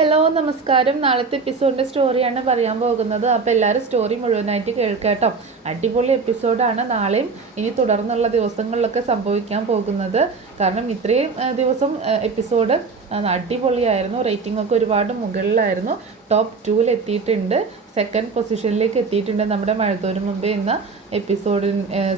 Hello നമസ്കാരം. നാളത്തെ എപ്പിസോഡിൻ്റെ സ്റ്റോറിയാണ് പറയാൻ പോകുന്നത്. അപ്പോൾ എല്ലാവരും സ്റ്റോറി മുഴുവനായിട്ട് കേൾക്കാം കേട്ടോ. അടിപൊളി എപ്പിസോഡാണ് നാളെയും ഇനി തുടർന്നുള്ള ദിവസങ്ങളിലൊക്കെ സംഭവിക്കാൻ പോകുന്നത്. കാരണം ഇത്രയും ദിവസം എപ്പിസോഡ് അടിപൊളിയായിരുന്നു. റേറ്റിംഗ് ഒക്കെ ഒരുപാട് മുകളിലായിരുന്നു. ടോപ്പ് 2-ൽ എത്തിയിട്ടുണ്ട്. സെക്കൻഡ് പൊസിഷനിലേക്ക് എത്തിയിട്ടുണ്ട് നമ്മുടെ മഴത്തോരും മുമ്പേ എന്ന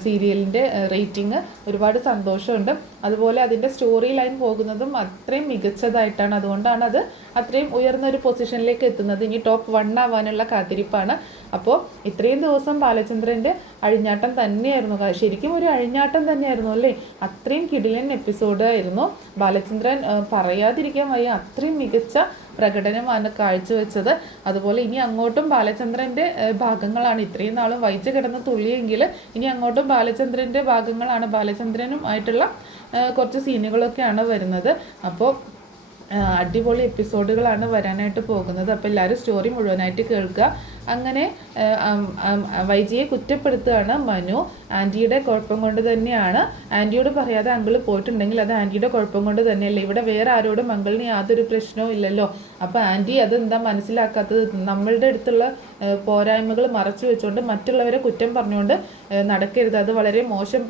സീരിയലിൻ്റെ റേറ്റിംഗ്. ഒരുപാട് സന്തോഷമുണ്ട്. അതുപോലെ അതിൻ്റെ സ്റ്റോറി ലൈൻ പോകുന്നതും അത്രയും മികച്ചതായിട്ടാണ്. അതുകൊണ്ടാണ് അത് അത്രയും ഉയർന്നൊരു പൊസിഷനിലേക്ക് എത്തുന്നത്. ഇനി ടോപ്പ് 1 ആവാനുള്ള കാത്തിരിപ്പാണ്. അപ്പോൾ ഇത്രയും ദിവസം ബാലചന്ദ്രൻ്റെ അഴിഞ്ഞാട്ടം തന്നെയായിരുന്നു. ശരിക്കും ഒരു അഴിഞ്ഞാട്ടം തന്നെയായിരുന്നു അല്ലേ. അത്രയും കിടിലൻ എപ്പിസോഡായിരുന്നു. ബാലചന്ദ്രൻ പറയാതിരിക്കാൻ വയ്യ, അത്രയും മികച്ച പ്രകടനമാണ് കാഴ്ചവെച്ചത്. അതുപോലെ ഇനി അങ്ങോട്ടും ബാലചന്ദ്രൻ്റെ ഭാഗങ്ങളാണ്. ഇത്രയും നാളും വൈദ്യ കിടന്ന് തുള്ളിയെങ്കിൽ ഇനി അങ്ങോട്ടും ബാലചന്ദ്രൻ്റെ ഭാഗങ്ങളാണ്. ബാലചന്ദ്രനും ആയിട്ടുള്ള കുറച്ച് സീനുകളൊക്കെയാണ് വരുന്നത്. അപ്പോൾ അടിപൊളി എപ്പിസോഡുകളാണ് വരാനായിട്ട് പോകുന്നത്. അപ്പോൾ എല്ലാവരും സ്റ്റോറി മുഴുവനായിട്ട് കേൾക്കുക. അങ്ങനെ വൈജിയെ കുറ്റപ്പെടുത്തുകയാണ് മനു. ആൻറ്റിയുടെ കുഴപ്പം കൊണ്ട് തന്നെയാണ്. ആൻറ്റിയോട് പറയാതെ അങ്കിൾ പോയിട്ടുണ്ടെങ്കിൽ അത് ആൻറ്റിയുടെ കുഴപ്പം കൊണ്ട് തന്നെയല്ലേ. ഇവിടെ വേറെ ആരോടും അങ്കിളിന് യാതൊരു പ്രശ്നവും ഇല്ലല്ലോ. അപ്പോൾ ആൻറ്റി അതെന്താ മനസ്സിലാക്കാത്തത്? നമ്മളുടെ അടുത്തുള്ള പോരായ്മകൾ മറച്ചു വെച്ചുകൊണ്ട് മറ്റുള്ളവരെ കുറ്റം പറഞ്ഞുകൊണ്ട് നടക്കരുത്. അത് വളരെ മോശം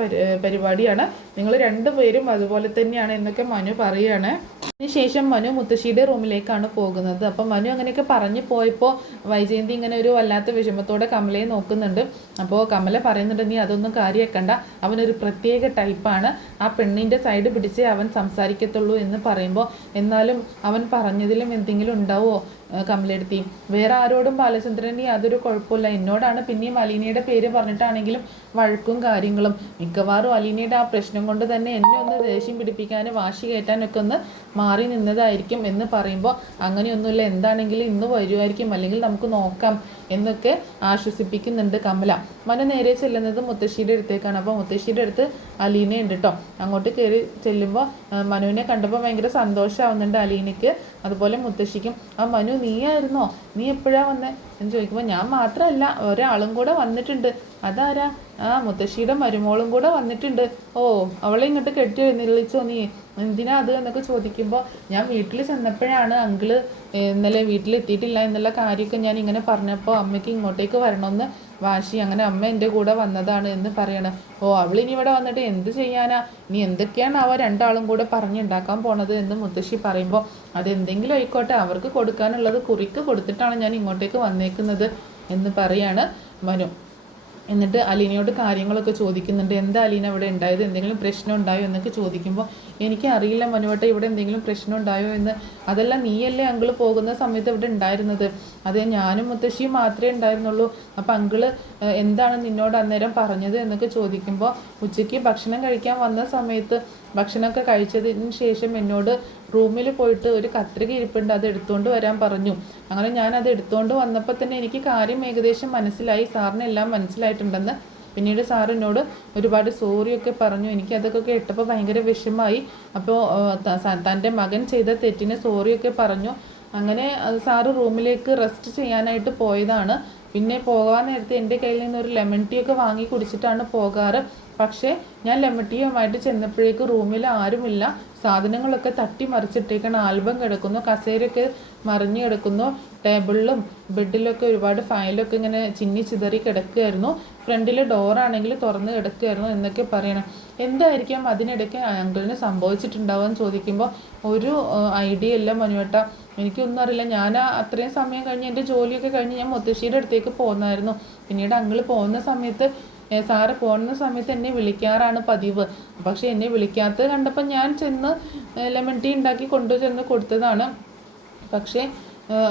പരിപാടിയാണ്. നിങ്ങൾ രണ്ടുപേരും അതുപോലെ തന്നെയാണ് എന്നൊക്കെ മനു പറയുകയാണ്. അതിനുശേഷം മനു മുത്തശ്ശിയുടെ റൂമിലേക്കാണ് പോകുന്നത്. അപ്പം മനു അങ്ങനെയൊക്കെ പറഞ്ഞു പോയപ്പോൾ വൈജയന്തി ഇങ്ങനെ ഒരു വല്ലാത്ത വിഷമത്തോടെ കമലയെ നോക്കുന്നുണ്ട്. അപ്പോൾ കമല പറയുന്നുണ്ട്, നീ അതൊന്നും കാര്യമാക്കണ്ട, അവനൊരു പ്രത്യേക ടൈപ്പാണ്, ആ പെണ്ണിൻ്റെ സൈഡ് പിടിച്ചേ അവൻ സംസാരിക്കത്തുള്ളൂ എന്ന് പറയുമ്പോൾ, എന്നാലും അവൻ പറഞ്ഞതിലും എന്തെങ്കിലും ഉണ്ടാവുമോ കമലെടുത്തി? വേറെ ആരോടും ബാലചന്ദ്രന് യാതൊരു കുഴപ്പമില്ല. എന്നോടാണ് പിന്നെയും അലീനയുടെ പേര് പറഞ്ഞിട്ടാണെങ്കിലും വഴക്കും കാര്യങ്ങളും. മിക്കവാറും അലീനയുടെ ആ പ്രശ്നം കൊണ്ട് തന്നെ എന്നെ ഒന്ന് ദേഷ്യം പിടിപ്പിക്കാനും വാശി കയറ്റാനൊക്കെ ഒന്ന് മാറി നിന്നതായിരിക്കും എന്ന് പറയുമ്പോൾ, അങ്ങനെയൊന്നുമില്ല, എന്താണെങ്കിലും ഇന്ന് വരുമായിരിക്കും, അല്ലെങ്കിൽ നമുക്ക് നോക്കാം എന്നൊക്കെ ആശ്വസിപ്പിക്കുന്നുണ്ട് കമല. മനു നേരെ ചെല്ലുന്നത് മുത്തശ്ശിയുടെ അടുത്തേക്കാണ്. അപ്പോൾ മുത്തശ്ശിയുടെ അടുത്ത് അലീന ഉണ്ട് കേട്ടോ. അങ്ങോട്ട് കയറി ചെല്ലുമ്പോൾ മനുവിനെ കണ്ടപ്പോൾ ഭയങ്കര സന്തോഷമാവുന്നുണ്ട് അലീനയ്ക്ക്, അതുപോലെ മുത്തശ്ശിക്കും. ആ മനു, നീയായിരുന്നോ? നീ എപ്പോഴാണ് വന്നേ എന്ന് ചോദിക്കുമ്പോൾ, ഞാൻ മാത്രമല്ല ഒരാളും കൂടെ വന്നിട്ടുണ്ട്. അതാരാ? മുത്തശ്ശിയുടെ മരുമോളും കൂടെ വന്നിട്ടുണ്ട്. ഓ, അവളെ ഇങ്ങോട്ട് കെട്ടി എഴുന്നള്ളിച്ചോ നീ? എന്തിനാ അത് എന്നൊക്കെ ചോദിക്കുമ്പോൾ, ഞാൻ വീട്ടിൽ ചെന്നപ്പോഴാണ് അങ്കിള് ഇന്നലെ വീട്ടിലെത്തിയിട്ടില്ല എന്നുള്ള കാര്യമൊക്കെ ഞാൻ ഇങ്ങനെ പറഞ്ഞപ്പോൾ അമ്മയ്ക്ക് ഇങ്ങോട്ടേക്ക് വരണമെന്ന് വാശി, അങ്ങനെ അമ്മ എൻ്റെ കൂടെ വന്നതാണ് എന്ന് പറയണം. ഓ, അവളിനി ഇവിടെ വന്നിട്ട് എന്ത് ചെയ്യാനാ? ഇനി എന്തൊക്കെയാണ് അവ രണ്ടാളും കൂടെ പറഞ്ഞുണ്ടാക്കാൻ പോണത് എന്ന് മുത്തശ്ശി പറയുമ്പോൾ, അതെന്തെങ്കിലും ആയിക്കോട്ടെ, അവർക്ക് കൊടുക്കാനുള്ളത് കുറിക്ക് കൊടുത്തിട്ടാണ് ഞാൻ ഇങ്ങോട്ടേക്ക് വന്നേക്കുന്നത് എന്ന് പറയാണ് മനു. എന്നിട്ട് അലീനയോട് കാര്യങ്ങളൊക്കെ ചോദിക്കുന്നുണ്ട്. എന്താ അലീന ഇവിടെ ഉണ്ടായത്? എന്തെങ്കിലും പ്രശ്നം ഉണ്ടായോ എന്നൊക്കെ ചോദിക്കുമ്പോൾ, എനിക്കറിയില്ല മനുവേട്ട, ഇവിടെ എന്തെങ്കിലും പ്രശ്നം ഉണ്ടായോ എന്ന്. അതല്ല, നീയല്ലേ അങ്കിള് പോകുന്ന സമയത്ത് ഇവിടെ ഉണ്ടായിരുന്നത്? അതെ, ഞാനും മുത്തശ്ശിയും മാത്രമേ ഉണ്ടായിരുന്നുള്ളൂ. അപ്പം അങ്കിള് എന്താണ് നിന്നോട് അന്നേരം പറഞ്ഞത് എന്നൊക്കെ ചോദിക്കുമ്പോൾ, ഉച്ചയ്ക്ക് ഭക്ഷണം കഴിക്കാൻ വന്ന സമയത്ത് ഭക്ഷണമൊക്കെ കഴിച്ചതിന് ശേഷം എന്നോട് റൂമിൽ പോയിട്ട് ഒരു കത്രിക ഇരിപ്പുണ്ട്, അത് എടുത്തുകൊണ്ട് വരാൻ പറഞ്ഞു. അങ്ങനെ ഞാൻ അത് എടുത്തുകൊണ്ട് വന്നപ്പോൾ തന്നെ എനിക്ക് കാര്യം ഏകദേശം മനസ്സിലായി, സാറിന് എല്ലാം മനസ്സിലായിട്ടുണ്ടെന്ന്. പിന്നീട് സാറിനോട് ഒരുപാട് സോറിയൊക്കെ പറഞ്ഞു. എനിക്ക് അതൊക്കെ കേട്ടപ്പോൾ ഭയങ്കര വിഷമമായി. അപ്പോൾ തൻ്റെ മകൻ ചെയ്ത തെറ്റിന് സോറിയൊക്കെ പറഞ്ഞു. അങ്ങനെ സാറ് റൂമിലേക്ക് റെസ്റ്റ് ചെയ്യാനായിട്ട് പോയതാണ്. പിന്നെ പോകാൻ നേരത്തെ എൻ്റെ കയ്യിൽ നിന്ന് ഒരു ലെമൺ ടീ ഒക്കെ വാങ്ങി കുടിച്ചിട്ടാണ് പോകാറ്. പക്ഷേ ഞാൻ ലെമൺ ടീയുമായിട്ട് ചെന്നപ്പോഴേക്ക് റൂമിൽ ആരുമില്ല. സാധനങ്ങളൊക്കെ തട്ടി മറിച്ചിട്ടേക്കാണ്. ആൽബം കിടക്കുന്നു, കസേരയൊക്കെ മറിഞ്ഞു കിടക്കുന്നു, ടേബിളിലും ബെഡിലൊക്കെ ഒരുപാട് ഫയലൊക്കെ ഇങ്ങനെ ചിന്നി ചിതറി കിടക്കുകയായിരുന്നു. ഫ്രണ്ടിൽ ഡോറാണെങ്കിൽ തുറന്ന് കിടക്കുകയായിരുന്നു എന്നൊക്കെ പറയണം. എന്തായിരിക്കാം അതിനിടയ്ക്ക് അങ്കിളിന് സംഭവിച്ചിട്ടുണ്ടാവുമെന്ന് ചോദിക്കുമ്പോൾ, ഒരു ഐഡിയ ഇല്ല മനുവേട്ട, എനിക്കൊന്നും അറിയില്ല. ഞാൻ അത്രയും സമയം കഴിഞ്ഞ് എൻ്റെ ജോലിയൊക്കെ കഴിഞ്ഞ് ഞാൻ മുത്തശ്ശിയുടെ അടുത്തേക്ക് പോകുന്നായിരുന്നു. പിന്നീട് അങ്കിള് പോകുന്ന സമയത്ത്, സാറ് പോകുന്ന സമയത്ത് എന്നെ വിളിക്കാറാണ് പതിവ്. പക്ഷേ എന്നെ വിളിക്കാത്തത് കണ്ടപ്പോൾ ഞാൻ ചെന്ന് ലെമൺ ടീ ഉണ്ടാക്കി കൊണ്ടുചെന്ന് കൊടുത്തതാണ്. പക്ഷേ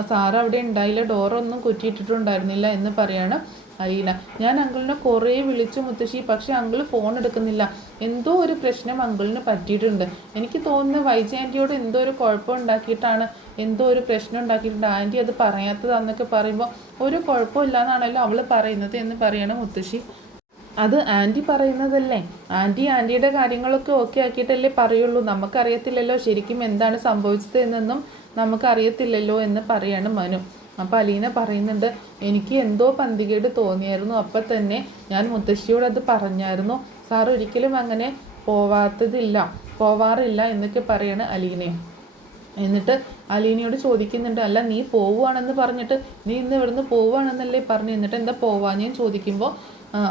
സാറ് അവിടെ ഉണ്ടായില്ല, ഡോറൊന്നും കുറ്റിയിട്ടിട്ടുണ്ടായിരുന്നില്ല എന്ന് പറയാണ് അലീന. ഞാൻ അങ്കിളിനെ കുറേ വിളിച്ചു മുത്തശ്ശി, പക്ഷേ അങ്കിള് ഫോൺ എടുക്കുന്നില്ല. എന്തോ ഒരു പ്രശ്നം അങ്കിളിന് പറ്റിയിട്ടുണ്ട്. എനിക്ക് തോന്നുന്നു വൈജ ആൻറ്റിയോട് എന്തോ ഒരു കുഴപ്പം ഉണ്ടാക്കിയിട്ടാണ്, എന്തോ ഒരു പ്രശ്നം ഉണ്ടാക്കിയിട്ടുണ്ട്. ആൻറ്റി അത് പറയാത്തതാന്നൊക്കെ പറയുമ്പോൾ, ഒരു കുഴപ്പമില്ല എന്നാണല്ലോ അവൾ പറയുന്നത് എന്ന് പറയണം മുത്തശ്ശി. അത് ആൻറ്റി പറയുന്നതല്ലേ, ആൻറ്റിയുടെ കാര്യങ്ങളൊക്കെ ഓക്കെ ആക്കിയിട്ടല്ലേ പറയുള്ളൂ. നമുക്കറിയത്തില്ലല്ലോ ശരിക്കും എന്താണ് സംഭവിച്ചത് എന്നൊന്നും നമുക്കറിയത്തില്ലല്ലോ എന്ന് പറയാണ് മനു. അപ്പോൾ അലീന പറയുന്നുണ്ട്, എനിക്ക് എന്തോ പന്തികേട് തോന്നിയായിരുന്നു. അപ്പം തന്നെ ഞാൻ മുത്തശ്ശിയോട് അത് പറഞ്ഞായിരുന്നു. സാർ ഒരിക്കലും അങ്ങനെ പോവാറില്ല എന്നൊക്കെ പറയാണ് അലീനയും. എന്നിട്ട് അലീനയോട് ചോദിക്കുന്നുണ്ട്, അല്ല നീ പോവുകയാണെന്ന് പറഞ്ഞിട്ട് നീ ഇന്ന് ഇവിടുന്ന് പോവുകയാണെന്നല്ലേ പറഞ്ഞു, എന്നിട്ട് എന്താ പോവാഞ്ഞെന്ന് ചോദിക്കുമ്പോൾ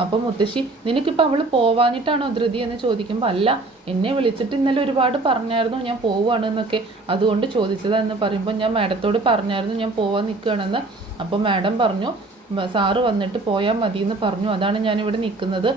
അപ്പോൾ മുത്തശ്ശി നിനക്കിപ്പോൾ അവൾ പോവാഞ്ഞിട്ടാണോ ധൃതി എന്ന് ചോദിക്കുമ്പോൾ അല്ല, എന്നെ വിളിച്ചിട്ട് ഇന്നലെ ഒരുപാട് പറഞ്ഞായിരുന്നു ഞാൻ പോവുകയാണെന്നൊക്കെ, അതുകൊണ്ട് ചോദിച്ചതാണെന്ന് പറയുമ്പോൾ ഞാൻ മാഡത്തോട് പറഞ്ഞായിരുന്നു ഞാൻ പോവാൻ നിൽക്കുകയാണെന്ന്. അപ്പോൾ മാഡം പറഞ്ഞു സാറ് വന്നിട്ട് പോയാൽ മതി എന്ന് പറഞ്ഞു, അതാണ് ഞാനിവിടെ നിൽക്കുന്നത്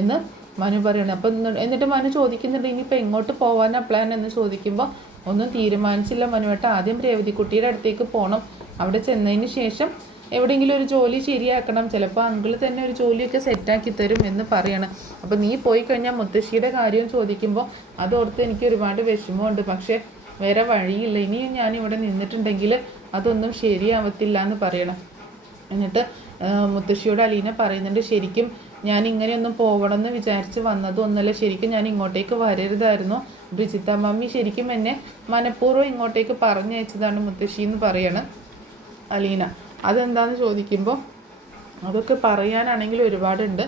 എന്ന് മനു പറയണം. അപ്പം എന്നിട്ട് മനു ചോദിക്കുന്നുണ്ട് ഇനിയിപ്പോൾ എങ്ങോട്ട് പോകാനാണ് പ്ലാൻ എന്ന് ചോദിക്കുമ്പോൾ ഒന്നും തീരുമാനിച്ചില്ല മനുവേട്ട, ആദ്യം രേവതിക്കുട്ടിയുടെ അടുത്തേക്ക് പോകണം, അവിടെ ചെന്നതിന് ശേഷം എവിടെയെങ്കിലും ഒരു ജോലി ശരിയാക്കണം, ചിലപ്പോൾ അങ്കിൾ തന്നെ ഒരു ജോലിയൊക്കെ സെറ്റാക്കി തരും എന്ന് പറയണം. അപ്പോൾ നീ പോയി കഴിഞ്ഞാൽ മുത്തശ്ശിയുടെ കാര്യം ചോദിക്കുമ്പോൾ അതോർത്ത് എനിക്ക് ഒരുപാട് വിഷമമുണ്ട്, പക്ഷേ വേറെ വഴിയില്ല, ഇനിയും ഞാനിവിടെ നിന്നിട്ടുണ്ടെങ്കിൽ അതൊന്നും ശരിയാവത്തില്ല എന്ന് പറയണം. എന്നിട്ട് മുത്തശ്ശിയോട് അലീന പറയുന്നുണ്ട്, ശരിക്കും ഞാൻ ഇങ്ങനെയൊന്നും പോകണമെന്ന് വിചാരിച്ച് വന്നതും ഒന്നല്ല, ശരിക്കും ഞാൻ ഇങ്ങോട്ടേക്ക് വരരുതായിരുന്നു, ബ്രിജിത്ത മമ്മി ശരിക്കും എന്നെ മനഃപൂർവ്വം ഇങ്ങോട്ടേക്ക് പറഞ്ഞയച്ചതാണ് മുത്തശ്ശി എന്ന് പറയണം അലീന. അതെന്താണെന്ന് ചോദിക്കുമ്പോൾ അതൊക്കെ പറയാനാണെങ്കിൽ ഒരുപാടുണ്ട്,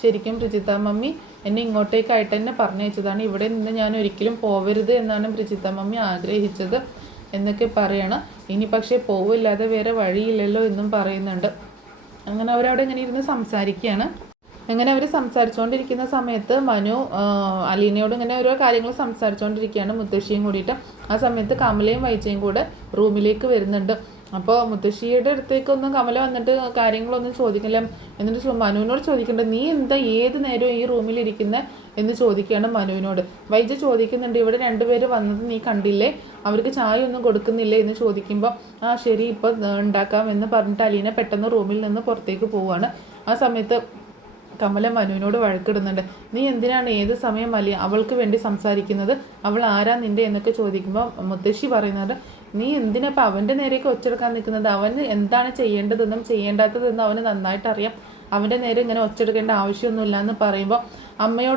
ശരിക്കും ബ്രിജിത്ത മമ്മി എന്നെ ഇങ്ങോട്ടേക്കായിട്ട് തന്നെ പറഞ്ഞയച്ചതാണ്, ഇവിടെ നിന്ന് ഞാൻ ഒരിക്കലും പോവരുത് എന്നാണ് ബ്രിജിത്ത മമ്മി ആഗ്രഹിച്ചത് എന്നൊക്കെ പറയണം. ഇനി പക്ഷേ പോവില്ലാതെ വേറെ വഴിയില്ലല്ലോ എന്നും പറയുന്നുണ്ട്. അങ്ങനെ അവരവിടെ ഇങ്ങനെ ഇരുന്ന് സംസാരിക്കുകയാണ്. അങ്ങനെ അവർ സംസാരിച്ചുകൊണ്ടിരിക്കുന്ന സമയത്ത് മനു അലീനയോട് ഇങ്ങനെ ഓരോ കാര്യങ്ങൾ സംസാരിച്ചുകൊണ്ടിരിക്കുകയാണ് മുത്തശ്ശിയും കൂടിയിട്ട്. ആ സമയത്ത് കമലയും വൈജയും കൂടെ റൂമിലേക്ക് വരുന്നുണ്ട്. അപ്പോൾ മുത്തശ്ശിയുടെ അടുത്തേക്കൊന്നും കമല വന്നിട്ട് കാര്യങ്ങളൊന്നും ചോദിക്കില്ല. എന്നിട്ട് മനുവിനോട് ചോദിക്കുന്നുണ്ട്, നീ എന്താ ഏത് നേരവും ഈ റൂമിലിരിക്കുന്നത് എന്ന് ചോദിക്കുകയാണ് മനുവിനോട്. വൈജ ചോദിക്കുന്നുണ്ട്, ഇവിടെ രണ്ടുപേര് വന്നത് നീ കണ്ടില്ലേ, അവർക്ക് ചായ ഒന്നും കൊടുക്കുന്നില്ലേ എന്ന് ചോദിക്കുമ്പോൾ ആ ശരി ഇപ്പോൾ ഉണ്ടാക്കാം എന്ന് പറഞ്ഞിട്ട് അലീന പെട്ടെന്ന് റൂമിൽ നിന്ന് പുറത്തേക്ക് പോവുകയാണ്. ആ സമയത്ത് കമല മനുവിനോട് വഴക്കിടുന്നുണ്ട്, നീ എന്തിനാണ് ഏത് സമയം അവൾക്ക് വേണ്ടി സംസാരിക്കുന്നത്, അവൾ ആരാ നിൻ്റെ എന്നൊക്കെ ചോദിക്കുമ്പോൾ മുത്തശ്ശി പറയുന്നുണ്ട്, നീ എന്തിനാ ഇപ്പം അവൻ്റെ നേരേക്ക് ഒച്ചെടുക്കാൻ നിൽക്കുന്നത്, അവന് എന്താണ് ചെയ്യേണ്ടതെന്നും ചെയ്യേണ്ടാത്തതെന്നും അവന് നന്നായിട്ട് അറിയാം, അവൻ്റെ നേരെ ഇങ്ങനെ ഒച്ചെടുക്കേണ്ട ആവശ്യമൊന്നുമില്ല എന്ന് പറയുമ്പോൾ അമ്മ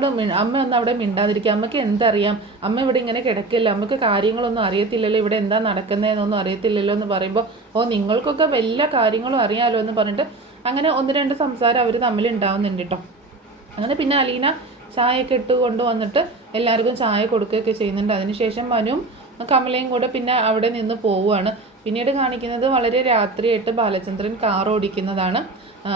ഒന്ന് അവിടെ മിണ്ടാതിരിക്കുക, അമ്മയ്ക്ക് എന്തറിയാം, അമ്മ ഇവിടെ ഇങ്ങനെ കിടക്കില്ല, അമ്മയ്ക്ക് കാര്യങ്ങളൊന്നും അറിയത്തില്ലല്ലോ, ഇവിടെ എന്താ നടക്കുന്നതെന്നൊന്നും അറിയത്തില്ലല്ലോ എന്ന് പറയുമ്പോൾ ഓ നിങ്ങൾക്കൊക്കെ എല്ലാ കാര്യങ്ങളും അറിയാമല്ലോ എന്ന് പറഞ്ഞിട്ട് അങ്ങനെ ഒന്ന് രണ്ട് സംസാരം അവർ തമ്മിൽ ഉണ്ടാവുന്നുണ്ട് കേട്ടോ. അങ്ങനെ പിന്നെ അലീന ചായയൊക്കെ ഇട്ട് കൊണ്ടുവന്നിട്ട് എല്ലാവർക്കും ചായ കൊടുക്കുകയൊക്കെ ചെയ്യുന്നുണ്ട്. അതിനുശേഷം മനുവും കമലയും കൂടെ പിന്നെ അവിടെ നിന്ന് പോവുകയാണ്. പിന്നീട് കാണിക്കുന്നത് വളരെ രാത്രിയായിട്ട് ബാലചന്ദ്രൻ കാർ ഓടിക്കുന്നതാണ്.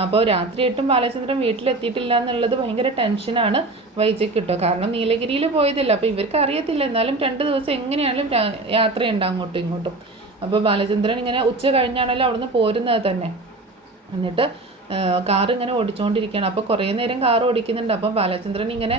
അപ്പോൾ രാത്രിയായിട്ടും ബാലചന്ദ്രൻ വീട്ടിലെത്തിയിട്ടില്ല എന്നുള്ളത് ഭയങ്കര ടെൻഷനാണ് വൈജയ്ക്ക് കിട്ടുക. കാരണം നീലഗിരിയിൽ പോയതില്ല, അപ്പോൾ ഇവർക്ക് അറിയത്തില്ല, എന്നാലും 2 ദിവസം എങ്ങനെയാണെങ്കിലും യാത്രയുണ്ട് അങ്ങോട്ടും ഇങ്ങോട്ടും. അപ്പോൾ ബാലചന്ദ്രൻ ഇങ്ങനെ ഉച്ച കഴിഞ്ഞാണല്ലോ അവിടുന്ന് പോരുന്നത് തന്നെ. എന്നിട്ട് കാർ ഇങ്ങനെ ഓടിച്ചുകൊണ്ടിരിക്കുകയാണ്. അപ്പോൾ കുറേ നേരം കാർ ഓടിക്കുന്നുണ്ട്. അപ്പം ബാലചന്ദ്രൻ ഇങ്ങനെ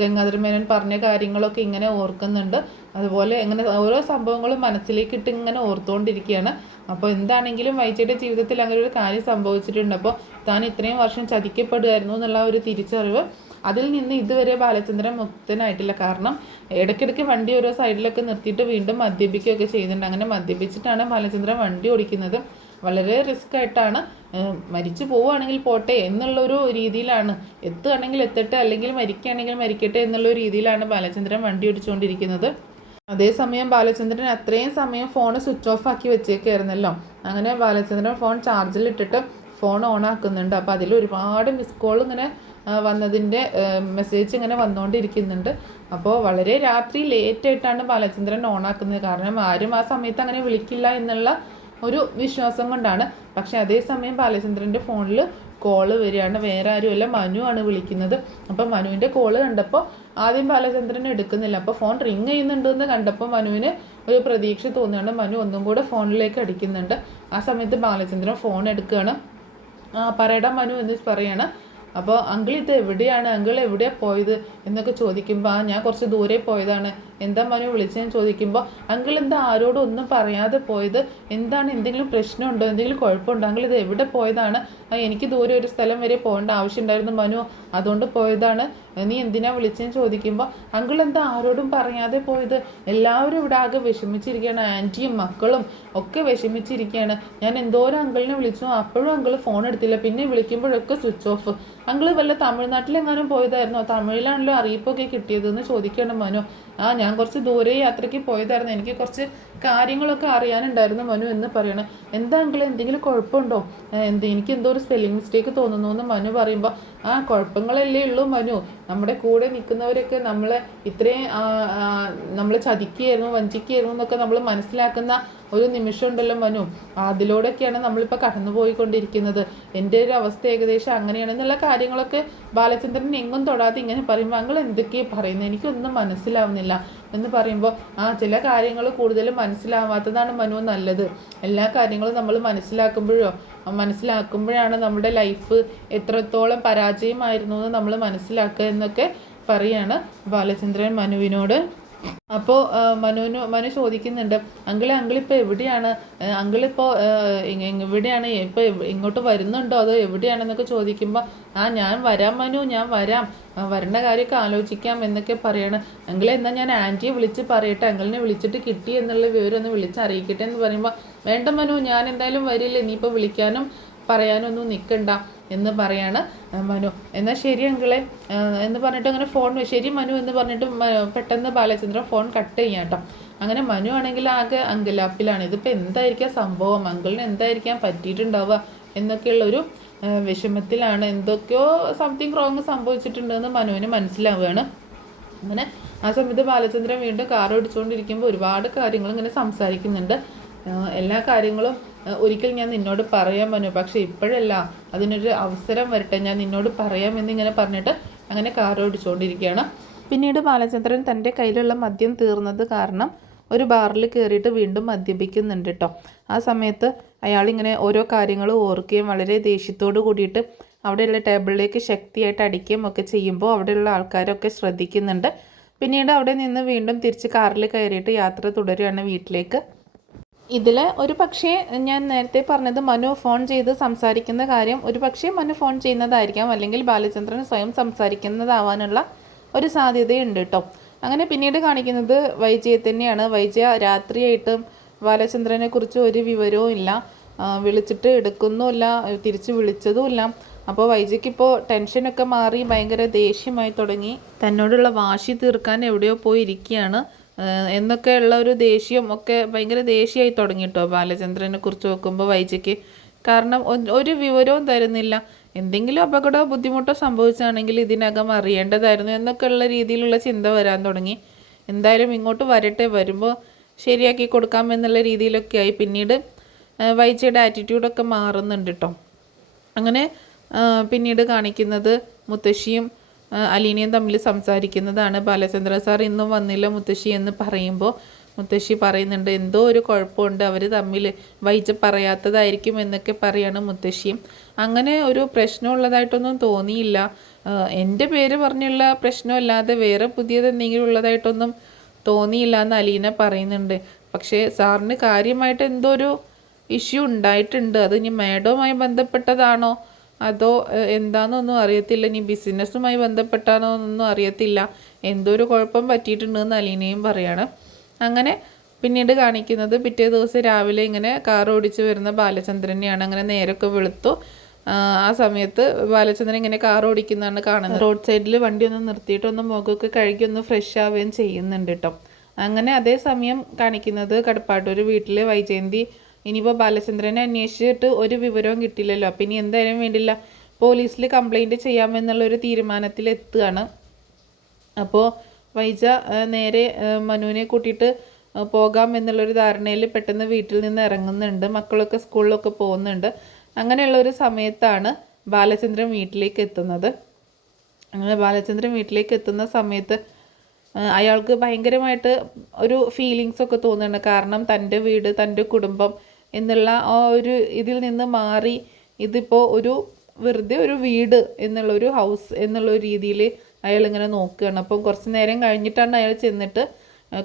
ഗംഗാധര മേനോൻ പറഞ്ഞ കാര്യങ്ങളൊക്കെ ഇങ്ങനെ ഓർക്കുന്നുണ്ട്. അതുപോലെ ഇങ്ങനെ ഓരോ സംഭവങ്ങളും മനസ്സിലേക്കിട്ട് ഇങ്ങനെ ഓർത്തുകൊണ്ടിരിക്കുകയാണ്. അപ്പോൾ എന്താണെങ്കിലും വൈജയുടെ ജീവിതത്തിൽ അങ്ങനെ ഒരു കാര്യം സംഭവിച്ചിട്ടുണ്ട്. അപ്പോൾ താൻ ഇത്രയും വർഷം ചതിക്കപ്പെടുമായിരുന്നു എന്നുള്ള ഒരു തിരിച്ചറിവ്, അതിൽ നിന്ന് ഇതുവരെ ബാലചന്ദ്രൻ മുക്തനായിട്ടില്ല. കാരണം ഇടയ്ക്കിടയ്ക്ക് വണ്ടി ഓരോ സൈഡിലൊക്കെ നിർത്തിയിട്ട് വീണ്ടും മദ്യപിക്കുകയൊക്കെ ചെയ്യുന്നുണ്ട്. അങ്ങനെ മദ്യപിച്ചിട്ടാണ് ബാലചന്ദ്രൻ വണ്ടി ഓടിക്കുന്നത്. വളരെ റിസ്ക് ആയിട്ടാണ്. മരിച്ചു പോവുകയാണെങ്കിൽ പോട്ടെ എന്നുള്ളൊരു രീതിയിലാണ്, എത്തുകയാണെങ്കിൽ എത്തട്ടെ അല്ലെങ്കിൽ മരിക്കുകയാണെങ്കിൽ മരിക്കട്ടെ എന്നുള്ള രീതിയിലാണ് ബാലചന്ദ്രൻ വണ്ടി ഓടിച്ചുകൊണ്ടിരിക്കുന്നത്. അതേസമയം ബാലചന്ദ്രൻ അത്രയും സമയം ഫോൺ സ്വിച്ച് ഓഫ് ആക്കി വെച്ചേക്കായിരുന്നല്ലോ. അങ്ങനെ ബാലചന്ദ്രൻ ഫോൺ ചാർജിലിട്ടിട്ട് ഫോൺ ഓൺ ആക്കുന്നുണ്ട്. അപ്പോൾ അതിൽ ഒരുപാട് മിസ് കോൾ ഇങ്ങനെ വന്നതിൻ്റെ മെസ്സേജ് ഇങ്ങനെ വന്നുകൊണ്ടിരിക്കുന്നുണ്ട്. അപ്പോൾ വളരെ രാത്രി ലേറ്റായിട്ടാണ് ബാലചന്ദ്രൻ ഓൺ ആക്കുന്നത്. കാരണം ആരും ആ സമയത്ത് അങ്ങനെ വിളിക്കില്ല എന്നുള്ള ഒരു വിശ്വാസം കൊണ്ടാണ്. പക്ഷെ അതേസമയം ബാലചന്ദ്രൻ്റെ ഫോണിൽ കോള് വരികയാണ്. വേറെ ആരുമല്ല, മനു ആണ് വിളിക്കുന്നത്. അപ്പോൾ മനുവിൻ്റെ കോള് കണ്ടപ്പോൾ ആദ്യം ബാലചന്ദ്രൻ എടുക്കുന്നില്ല. അപ്പോൾ ഫോൺ റിങ് ചെയ്യുന്നുണ്ടെന്ന് കണ്ടപ്പോൾ മനുവിന് ഒരു പ്രതീക്ഷ തോന്നുകയാണ്. മനു ഒന്നും കൂടെ ഫോണിലേക്ക് അടിക്കുന്നുണ്ട്. ആ സമയത്ത് ബാലചന്ദ്രൻ ഫോൺ എടുക്കുകയാണ്. പറയടാ മനു എന്ന് പറയാണ്. അപ്പോൾ അങ്കിൾ ഇത് എവിടെയാണ്, അങ്കിൾ എവിടെയാണ് പോയത് എന്നൊക്കെ ചോദിക്കുമ്പോൾ ഞാൻ കുറച്ച് ദൂരെ പോയതാണ്, എന്താ മനു വിളിച്ചതെന്ന് ചോദിക്കുമ്പോൾ അങ്കിൾ എന്താ ആരോടും ഒന്നും പറയാതെ പോയത്, എന്താണ്, എന്തെങ്കിലും പ്രശ്നമുണ്ടോ, എന്തെങ്കിലും കുഴപ്പമുണ്ടോ, അങ്കിൾ ഇത് എവിടെ പോയതാണ്, എനിക്ക് ദൂരെ ഒരു സ്ഥലം വരെ പോകേണ്ട ആവശ്യമുണ്ടായിരുന്നു മനു, അതുകൊണ്ട് പോയതാണ്, നീ എന്തിനാ വിളിച്ചതെന്ന് ചോദിക്കുമ്പോൾ അങ്കിൾ എന്താ ആരോടും പറയാതെ പോയത്, എല്ലാവരും ഇവിടെ ആകെ വിഷമിച്ചിരിക്കുകയാണ്, ആൻറ്റിയും മക്കളും ഒക്കെ വിഷമിച്ചിരിക്കുകയാണ്, ഞാൻ എന്തോരം അങ്കിളിനെ വിളിച്ചു അപ്പോഴും അങ്കിൾ ഫോൺ എടുത്തില്ല, പിന്നെ വിളിക്കുമ്പോഴൊക്കെ സ്വിച്ച് ഓഫ്, അങ്കിൾ വല്ല തമിഴ്നാട്ടിലെങ്ങാനും പോയതായിരുന്നോ, തമിഴിലാണല്ലോ അറിയിപ്പൊക്കെ കിട്ടിയതെന്ന് ചോദിക്കണം മനു. ഞാൻ കുറച്ച് ദൂരെ യാത്രയ്ക്ക് പോയതായിരുന്നു, എനിക്ക് കുറച്ച് കാര്യങ്ങളൊക്കെ അറിയാനുണ്ടായിരുന്നു മനു എന്ന് പറയണം. എന്താ അങ്കിൾ എന്തെങ്കിലും കുഴപ്പമുണ്ടോ, എനിക്ക് എന്തോ ഒരു സ്പെല്ലിംഗ് മിസ്റ്റേക്ക് തോന്നുന്നു എന്ന് മനു പറയുമ്പോൾ കുഴപ്പങ്ങളല്ലേ ഉള്ളൂ മനു, നമ്മുടെ കൂടെ നിൽക്കുന്നവരൊക്കെ നമ്മളെ ഇത്രയും നമ്മൾ ചതിക്കുകയായിരുന്നു വഞ്ചിക്കുകയായിരുന്നു എന്നൊക്കെ നമ്മൾ മനസ്സിലാക്കുന്ന ഒരു നിമിഷം ഉണ്ടല്ലോ മനു, അതിലൂടെയൊക്കെയാണ് നമ്മളിപ്പോൾ കടന്നു പോയിക്കൊണ്ടിരിക്കുന്നത്. എൻ്റെ ഒരു അവസ്ഥ ഏകദേശം അങ്ങനെയാണ് എന്നുള്ള കാര്യങ്ങളൊക്കെ ബാലചന്ദ്രൻ എങ്ങും തൊടാതെ ഇങ്ങനെ പറയുമ്പോൾ അങ്ങൾ എന്തൊക്കെയാണ് പറയുന്നത്, എനിക്കൊന്നും മനസ്സിലാവുന്നില്ല എന്ന് പറയുമ്പോൾ ചില കാര്യങ്ങൾ കൂടുതലും മനസ്സിലാവാത്തതാണ് മനു നല്ലത്. എല്ലാ കാര്യങ്ങളും നമ്മൾ മനസ്സിലാക്കുമ്പോഴാണ് നമ്മുടെ ലൈഫ് എത്രത്തോളം പരാജയമായിരുന്നു എന്ന് നമ്മൾ മനസ്സിലാക്കുക എന്നൊക്കെ പറയാണ് ബാലചന്ദ്രൻ മനുവിനോട്. അപ്പോൾ മനു ചോദിക്കുന്നുണ്ട്, അങ്കിളിപ്പോൾ എവിടെയാണ്, അങ്കിളിപ്പോൾ എവിടെയാണ്, ഇപ്പോൾ ഇങ്ങോട്ട് വരുന്നുണ്ടോ അതോ എവിടെയാണെന്നൊക്കെ ചോദിക്കുമ്പോൾ ഞാൻ വരാം മനു, ഞാൻ വരാം, വരേണ്ട കാര്യമൊക്കെ ആലോചിക്കാം എന്നൊക്കെ പറയാണ്. അങ്കിളെ എന്നാൽ ഞാൻ ആൻറ്റിയെ വിളിച്ച് പറയട്ടെ, അങ്കിളിനെ വിളിച്ചിട്ട് കിട്ടി എന്നുള്ള വിവരം ഒന്ന് വിളിച്ചറിയിക്കട്ടെ എന്ന് പറയുമ്പോൾ വേണ്ട മനു, ഞാൻ എന്തായാലും വരില്ല, ഇനിയിപ്പോൾ വിളിക്കാനും പറയാനൊന്നും നിൽക്കണ്ട എന്ന് പറയാണ് മനു. എന്നാൽ ശരി അങ്കിളെ എന്ന് പറഞ്ഞിട്ട് അങ്ങനെ ഫോൺ ശരി മനു എന്ന് പറഞ്ഞിട്ട് പെട്ടെന്ന് ബാലചന്ദ്രൻ ഫോൺ കട്ട് ചെയ്യാം കേട്ടോ. അങ്ങനെ മനു ആണെങ്കിൽ ആകെ അങ്കലാപ്പിലാണ്. ഇതിപ്പോൾ എന്തായിരിക്കാം സംഭവം, അങ്കിളിന് എന്തായിരിക്കാം പറ്റിയിട്ടുണ്ടാവുക എന്നൊക്കെയുള്ളൊരു വിഷമത്തിലാണ്. എന്തൊക്കെയോ സംതിങ് റോങ് സംഭവിച്ചിട്ടുണ്ടെന്ന് മനുവിന് മനസ്സിലാവുകയാണ്. അങ്ങനെ ആ സമയത്ത് ബാലചന്ദ്രൻ വീണ്ടും കാർ ഓടിച്ചുകൊണ്ടിരിക്കുമ്പോൾ ഒരുപാട് കാര്യങ്ങൾ ഇങ്ങനെ സംസാരിക്കുന്നുണ്ട്. എല്ലാ കാര്യങ്ങളും ഒരിക്കൽ ഞാൻ നിന്നോട് പറയാൻ മനു, പക്ഷെ ഇപ്പോഴല്ല, അതിനൊരു അവസരം വരട്ടെ, ഞാൻ നിന്നോട് പറയാമെന്നിങ്ങനെ പറഞ്ഞിട്ട് അങ്ങനെ കാർ ഓടിച്ചുകൊണ്ടിരിക്കുകയാണ്. പിന്നീട് ബാലചന്ദ്രൻ തൻ്റെ കയ്യിലുള്ള മദ്യം തീർന്നത് കാരണം ഒരു ബാറിൽ കയറിയിട്ട് വീണ്ടും മദ്യപിക്കുന്നുണ്ട് കേട്ടോ. ആ സമയത്ത് അയാളിങ്ങനെ ഓരോ കാര്യങ്ങൾ ഓർക്കുകയും വളരെ ദേഷ്യത്തോട് കൂടിയിട്ട് അവിടെയുള്ള ടേബിളിലേക്ക് ശക്തിയായിട്ട് അടിക്കുകയും ഒക്കെ ചെയ്യുമ്പോൾ അവിടെയുള്ള ആൾക്കാരൊക്കെ ശ്രദ്ധിക്കുന്നുണ്ട്. പിന്നീട് അവിടെ നിന്ന് വീണ്ടും തിരിച്ച് കാറിൽ കയറിയിട്ട് യാത്ര തുടരുകയാണ് വീട്ടിലേക്ക്. ഇതിൽ ഒരു പക്ഷേ ഞാൻ നേരത്തെ പറഞ്ഞത് മനു ഫോൺ ചെയ്ത് സംസാരിക്കുന്ന കാര്യം ഒരു പക്ഷേ മനു ഫോൺ ചെയ്യുന്നതായിരിക്കാം, അല്ലെങ്കിൽ ബാലചന്ദ്രൻ സ്വയം സംസാരിക്കുന്നതാവാനുള്ള ഒരു സാധ്യതയുണ്ട് കേട്ടോ. അങ്ങനെ പിന്നീട് കാണിക്കുന്നത് വൈജയെ തന്നെയാണ്. വൈജയ രാത്രിയായിട്ടും ബാലചന്ദ്രനെ കുറിച്ച് ഒരു വിവരവും ഇല്ല, വിളിച്ചിട്ട് എടുക്കുന്നുമില്ല, തിരിച്ച് വിളിച്ചതുമില്ല. അപ്പോൾ വൈജയ്ക്കിപ്പോൾ ടെൻഷനൊക്കെ മാറി ഭയങ്കര ദേഷ്യമായി തുടങ്ങി, തന്നോടുള്ള വാശി തീർക്കാൻ എവിടെയോ പോയി ഇരിക്കുകയാണ് എന്നൊക്കെയുള്ള ഒരു ദേഷ്യം ഒക്കെ ഭയങ്കര ദേഷ്യമായി തുടങ്ങിട്ടോ ബാലചന്ദ്രനെ കുറിച്ച് നോക്കുമ്പോൾ വൈജയ്ക്ക്. കാരണം ഒരു വിവരവും തരുന്നില്ല, എന്തെങ്കിലും അപകടമോ ബുദ്ധിമുട്ടോ സംഭവിച്ചാണെങ്കിൽ ഇതിനകം അറിയേണ്ടതായിരുന്നു എന്നൊക്കെയുള്ള രീതിയിലുള്ള ചിന്ത വരാൻ തുടങ്ങി. എന്തായാലും ഇങ്ങോട്ട് വരട്ടെ, വരുമ്പോൾ ശരിയാക്കി കൊടുക്കാമെന്നുള്ള രീതിയിലൊക്കെ ആയി. പിന്നീട് വൈജയുടെ ആറ്റിറ്റ്യൂഡൊക്കെ മാറുന്നുണ്ട് കേട്ടോ. അങ്ങനെ പിന്നീട് കാണിക്കുന്നത് മുത്തശ്ശിയും അലീനയും തമ്മിൽ സംസാരിക്കുന്നതാണ്. ബാലചന്ദ്ര സാർ ഇന്നും വന്നില്ല മുത്തശ്ശി എന്ന് പറയുമ്പോൾ മുത്തശ്ശി പറയുന്നുണ്ട് എന്തോ ഒരു കുഴപ്പമുണ്ട്, അവർ തമ്മിൽ വൈജ പറയാത്തതായിരിക്കും എന്നൊക്കെ പറയാണ് മുത്തശ്ശിയും. അങ്ങനെ ഒരു പ്രശ്നമുള്ളതായിട്ടൊന്നും തോന്നിയില്ല, എൻ്റെ പേര് പറഞ്ഞുള്ള പ്രശ്നമല്ലാതെ വേറെ പുതിയത് എന്തെങ്കിലും ഉള്ളതായിട്ടൊന്നും തോന്നിയില്ല എന്ന് അലീന പറയുന്നുണ്ട്. പക്ഷേ സാറിന് കാര്യമായിട്ട് എന്തോ ഒരു ഇഷ്യൂ ഉണ്ടായിട്ടുണ്ട്, അത് ഇനി മാഡവുമായി ബന്ധപ്പെട്ടതാണോ അതോ എന്താണെന്നൊന്നും അറിയത്തില്ല, ഇനി ബിസിനസ്സുമായി ബന്ധപ്പെട്ടാണോ എന്നൊന്നും അറിയത്തില്ല, എന്തോ ഒരു കുഴപ്പം പറ്റിയിട്ടുണ്ടെന്ന് അലീനയും പറയാണ്. അങ്ങനെ പിന്നീട് കാണിക്കുന്നത് പിറ്റേ ദിവസം രാവിലെ ഇങ്ങനെ കാർ ഓടിച്ച് വരുന്ന ബാലചന്ദ്രനെയാണ്. അങ്ങനെ നേരൊക്കെ വെളുത്തു. ആ സമയത്ത് ബാലചന്ദ്രൻ ഇങ്ങനെ കാർ ഓടിക്കുന്നതാണ് കാണുന്നത്. റോഡ് സൈഡിൽ വണ്ടി ഒന്ന് നിർത്തിയിട്ടൊന്ന് മുഖമൊക്കെ കഴുകി ഒന്ന് ഫ്രഷ് ആവുകയും ചെയ്യുന്നുണ്ട് കേട്ടോ. അങ്ങനെ അതേസമയം കാണിക്കുന്നത് കടപ്പാട്ടൂർ വീട്ടിൽ വൈജയന്തി ഇനിയിപ്പോൾ ബാലചന്ദ്രനെ അന്വേഷിച്ചിട്ട് ഒരു വിവരവും കിട്ടില്ലല്ലോ, അപ്പം ഇനി എന്തായാലും വേണ്ടില്ല പോലീസിൽ കംപ്ലൈൻറ്റ് ചെയ്യാമെന്നുള്ളൊരു തീരുമാനത്തിലെത്തുകയാണ്. അപ്പോൾ വൈജ നേരെ മനുവിനെ കൂട്ടിയിട്ട് പോകാം എന്നുള്ളൊരു ധാരണയിൽ പെട്ടെന്ന് വീട്ടിൽ നിന്ന് ഇറങ്ങുന്നുണ്ട്. മക്കളൊക്കെ സ്കൂളിലൊക്കെ പോകുന്നുണ്ട്. അങ്ങനെയുള്ളൊരു സമയത്താണ് ബാലചന്ദ്രൻ വീട്ടിലേക്ക് എത്തുന്നത്. അങ്ങനെ ബാലചന്ദ്രൻ വീട്ടിലേക്ക് എത്തുന്ന സമയത്ത് അയാൾക്ക് ഭയങ്കരമായിട്ട് ഒരു ഫീലിങ്സൊക്കെ തോന്നുന്നുണ്ട്. കാരണം തൻ്റെ വീട്, തൻ്റെ കുടുംബം എന്നുള്ള ആ ഒരു ഇതിൽ നിന്ന് മാറി ഇതിപ്പോൾ ഒരു വെറുതെ ഒരു വീട് എന്നുള്ളൊരു ഹൗസ് എന്നുള്ളൊരു രീതിയിൽ അയാളിങ്ങനെ നോക്കുകയാണ്. അപ്പം കുറച്ച് നേരം കഴിഞ്ഞിട്ടാണ് അയാൾ ചെന്നിട്ട്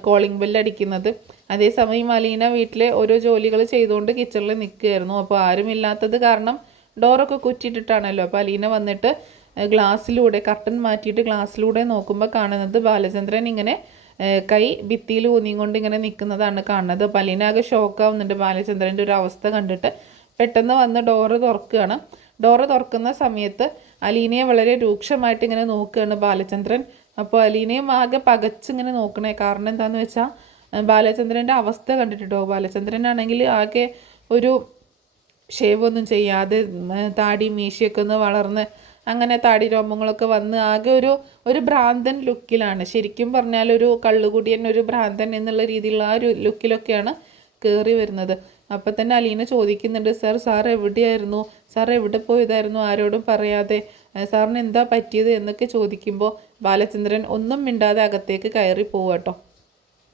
കോളിംഗ് ബെല്ലടിക്കുന്നത്. അതേസമയം അലീന വീട്ടിലെ ഓരോ ജോലികൾ ചെയ്തുകൊണ്ട് കിച്ചണിൽ നിൽക്കുകയായിരുന്നു. അപ്പോൾ ആരുമില്ലാത്തത് കാരണം ഡോറൊക്കെ കുറ്റിയിട്ടിട്ടാണല്ലോ. അപ്പോൾ അലീന വന്നിട്ട് ഗ്ലാസ്സിലൂടെ കർട്ടൻ മാറ്റിയിട്ട് ഗ്ലാസ്സിലൂടെ നോക്കുമ്പോൾ കാണുന്നത് ബാലചന്ദ്രൻ ഇങ്ങനെ കൈ ഭിത്തിയിൽ ഊന്നിക്കൊണ്ട് ഇങ്ങനെ നിൽക്കുന്നതാണ് കാണുന്നത്. അപ്പോൾ അലീന ആകെ ഷോക്കാവുന്നുണ്ട് ബാലചന്ദ്രൻ്റെ ഒരു അവസ്ഥ കണ്ടിട്ട്. പെട്ടെന്ന് വന്ന് ഡോറ് തുറക്കുകയാണ്. ഡോറ് തുറക്കുന്ന സമയത്ത് അലീനയെ വളരെ രൂക്ഷമായിട്ട് ഇങ്ങനെ നോക്കുകയാണ് ബാലചന്ദ്രൻ. അപ്പോൾ അലീനയും ആകെ പകച്ചിങ്ങനെ നോക്കണേ. കാരണം എന്താണെന്ന് വെച്ചാൽ ബാലചന്ദ്രൻ്റെ അവസ്ഥ കണ്ടിട്ടോ. ബാലചന്ദ്രനാണെങ്കിൽ ആകെ ഒരു ഷേവൊന്നും ചെയ്യാതെ താടി മീശയൊക്കെ ഒന്ന് വളർന്ന് അങ്ങനെ താടി രോമങ്ങളൊക്കെ വന്ന് ആകെ ഒരു ഭ്രാന്തൻ ലുക്കിലാണ്. ശരിക്കും പറഞ്ഞാൽ ഒരു കള്ളുകുടിയൻ, ഒരു ഭ്രാന്തൻ എന്നുള്ള രീതിയിലുള്ള ആ ഒരു ലുക്കിലൊക്കെയാണ് കയറി വരുന്നത്. അപ്പം തന്നെ അലീന ചോദിക്കുന്നുണ്ട്, സാർ എവിടെയായിരുന്നു, സാർ എവിടെ പോയതായിരുന്നു ആരോടും പറയാതെ, സാറിന് എന്താ പറ്റിയത് എന്നൊക്കെ ചോദിക്കുമ്പോൾ ബാലചന്ദ്രൻ ഒന്നും മിണ്ടാതെ അകത്തേക്ക് കയറി പോവാട്ടോ.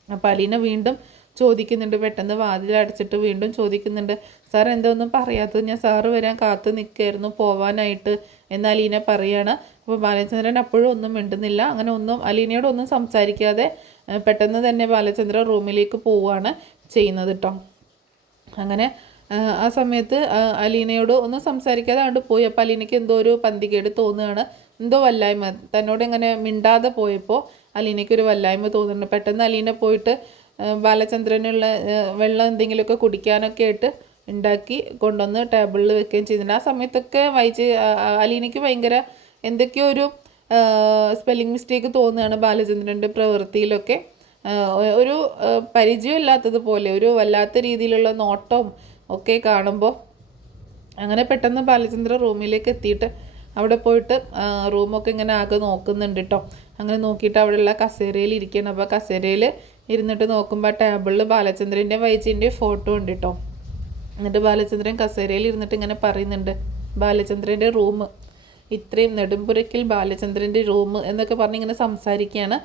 അപ്പോൾ അലീന വീണ്ടും ചോദിക്കുന്നുണ്ട്, പെട്ടെന്ന് വാതിലടച്ചിട്ട് വീണ്ടും ചോദിക്കുന്നുണ്ട്, സാർ എന്താ ഒന്നും പറയാത്തത്, ഞാൻ സാറ് വരാൻ കാത്തു നിൽക്കായിരുന്നു പോവാനായിട്ട് എന്ന് അലീന പറയാണ്. അപ്പോൾ ബാലചന്ദ്രൻ അപ്പോഴും ഒന്നും മിണ്ടുന്നില്ല. അങ്ങനെ അലീനയോട് ഒന്നും സംസാരിക്കാതെ പെട്ടെന്ന് തന്നെ ബാലചന്ദ്രൻ റൂമിലേക്ക് പോവുകയാണ് ചെയ്യുന്നത് കേട്ടോ. അങ്ങനെ ആ സമയത്ത് അലീനയോട് ഒന്നും സംസാരിക്കാതെ അങ്ങോട്ട് പോയി. അപ്പോൾ അലീനയ്ക്ക് എന്തോ ഒരു പന്തികേട് തോന്നുകയാണ്, എന്തോ വല്ലായ്മ, തന്നോട് ഇങ്ങനെ മിണ്ടാതെ പോയപ്പോൾ അലീനയ്ക്കൊരു വല്ലായ്മ തോന്നുന്നുണ്ട്. പെട്ടെന്ന് അലീന പോയിട്ട് ബാലചന്ദ്രനുള്ള വെള്ളം എന്തെങ്കിലുമൊക്കെ കുടിക്കാനൊക്കെ ആയിട്ട് ഉണ്ടാക്കി കൊണ്ടുവന്ന് ടേബിളിൽ വെക്കുകയും ചെയ്യുന്നുണ്ട്. ആ സമയത്തൊക്കെ അലീനയ്ക്ക് ഭയങ്കര എന്തൊക്കെയോ ഒരു സ്പെല്ലിംഗ് മിസ്റ്റേക്ക് തോന്നുകയാണ് ബാലചന്ദ്രൻ്റെ പ്രവൃത്തിയിലൊക്കെ. ഒരു പരിചയമില്ലാത്തതുപോലെ ഒരു വല്ലാത്ത രീതിയിലുള്ള നോട്ടവും ഒക്കെ കാണുമ്പോൾ അങ്ങനെ പെട്ടെന്ന് ബാലചന്ദ്രൻ റൂമിലേക്ക് എത്തിയിട്ട് അവിടെ പോയിട്ട് റൂമൊക്കെ ഇങ്ങനെ ആകെ നോക്കുന്നുണ്ട് കേട്ടോ. അങ്ങനെ നോക്കിയിട്ട് അവിടെയുള്ള കസേരയിൽ ഇരിക്കുകയാണ്. അപ്പോൾ കസേരയിൽ ഇരുന്നിട്ട് നോക്കുമ്പോൾ ടേബിളിൽ ബാലചന്ദ്രൻ്റെ വൈജയൻ്റെ ഫോട്ടോ ഉണ്ട് കേട്ടോ. എന്നിട്ട് ബാലചന്ദ്രൻ കസേരയിൽ ഇരുന്നിട്ട് ഇങ്ങനെ പറയുന്നുണ്ട്, ബാലചന്ദ്രൻ്റെ റൂം, ഇത്രയും നെടുമ്പുരയ്ക്കൽ ബാലചന്ദ്രൻ്റെ റൂം എന്നൊക്കെ പറഞ്ഞിങ്ങനെ സംസാരിക്കുകയാണ്.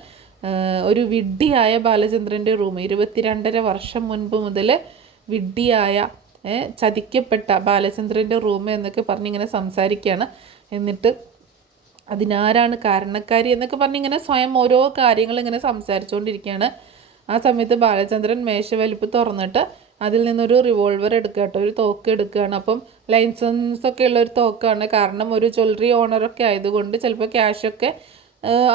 ഒരു വിഡ്ഢിയായ ബാലചന്ദ്രൻ്റെ റൂം, 22.5 വർഷം മുൻപ് മുതൽ വിഡ്ഢിയായ ചതിക്കപ്പെട്ട ബാലചന്ദ്രൻ്റെ റൂം എന്നൊക്കെ പറഞ്ഞിങ്ങനെ സംസാരിക്കുകയാണ്. എന്നിട്ട് അതിനാരാണ് കാരണക്കാരി എന്നൊക്കെ പറഞ്ഞിങ്ങനെ സ്വയം ഓരോ കാര്യങ്ങൾ ഇങ്ങനെ സംസാരിച്ചുകൊണ്ടിരിക്കുകയാണ്. ആ സമയത്ത് ബാലചന്ദ്രൻ മേശവലിപ്പ് തുറന്നിട്ട് അതിൽ നിന്നൊരു റിവോൾവർ എടുക്കുക കേട്ടോ, ഒരു തോക്ക് എടുക്കുകയാണ്. അപ്പം ലൈസൻസൊക്കെ ഉള്ളൊരു തോക്കാണ്. കാരണം ഒരു ജ്വല്ലറി ഓണറൊക്കെ ആയതുകൊണ്ട് ചിലപ്പോൾ ക്യാഷൊക്കെ